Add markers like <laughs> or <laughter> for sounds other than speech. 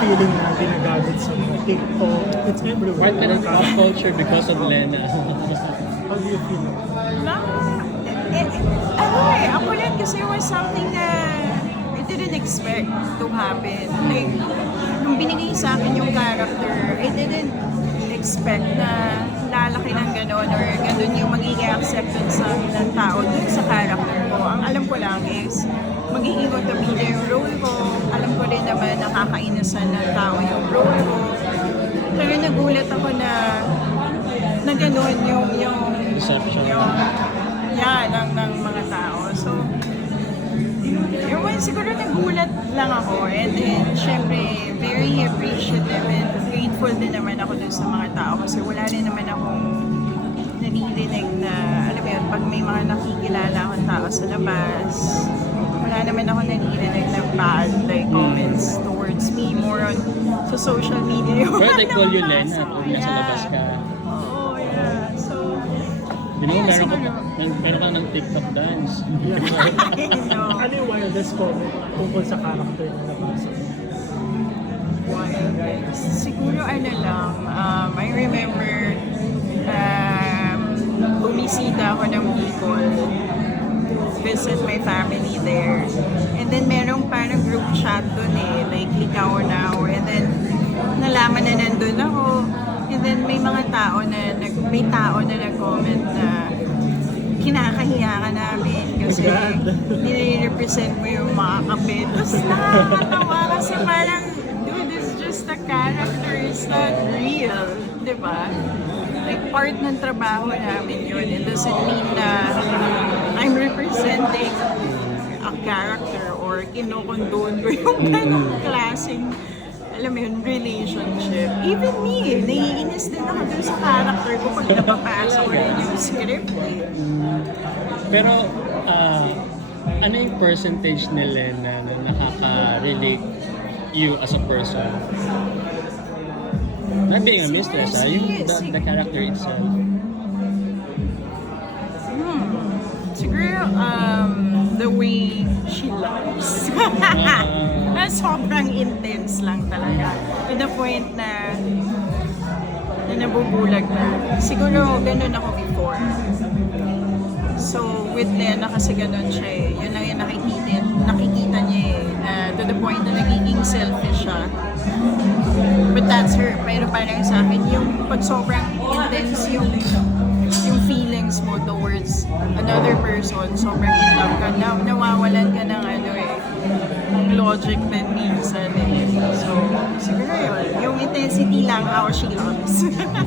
feeling na ginagamit sa mga TikTok? It's everywhere. Part ka ng pop culture because of Lena. <laughs> How do you feel? Na, eh, eh, ano eh, ako rin kasi was something na I didn't expect to happen. Like, nung binigay sa akin yung character, I didn't expect na lalaki ng gano'n or gano'n yung magiging acceptance ng, ng tao dun sa character ko. Ang alam ko lang is, magiging kontabida yung role ko. Nakakainasan ng tao yung role ko. Pero nagulat ako na na gano'n yung, yung Perception. yung yan ng, ng mga tao. So, yun, siguro nagulat lang ako. And then, syempre, very appreciative and grateful din naman ako dun sa mga tao. Kasi wala rin naman akong nanirinig na, alam mo yun, pag may mga nakikilala akong tao sa labas, wala naman ako naririnig ng bad like comments sa social media yung Pero they call you Lena pag nasa Yeah. labas ka. Oo, yeah. So, Bino, Ayun, meron ka, siguro. mer- meron ka ng TikTok dance. I <laughs> know. Ano yung wireless comment tungkol sa character na nabasa? Siguro ano lang, um, I remember um, bumisita ako ng Bicol visit my family there. And then merong parang group chat dun tao na, nag, may tao na nag-comment na kinakahiya ka namin kasi nire-represent mo yung mga kapit. Tapos nakakatawa kasi parang, dude, it's just a character, it's not real. Di ba? Like, part ng trabaho namin yun. It doesn't mean na I'm representing a character or kinokondone ko yung ganong klaseng alam mo yun, relationship. Even me, naiinis din ako dun sa character ko pag napapasa ko rin yung script eh. Pero, ah, ano yung percentage ni Lena na nakaka-relate you as a person? Not being a mistress, ah, yung the, the character itself. Siguro, um, the way she loves. <laughs> na sobrang intense lang talaga. To the point na na nabubulag na. Siguro, ganun ako before. So, with Lena kasi ganun siya eh. Yun lang yung nakikita, nakikita niya eh. Na to the point na nagiging selfish siya. But that's her. Pero parang sa akin, yung pag sobrang intense yung yung feelings mo towards another person, sobrang in love ka, na, nawawalan ka ng ano eh, ng logic din minsan eh. So, siguro yun. Yung intensity lang how she loves. <laughs>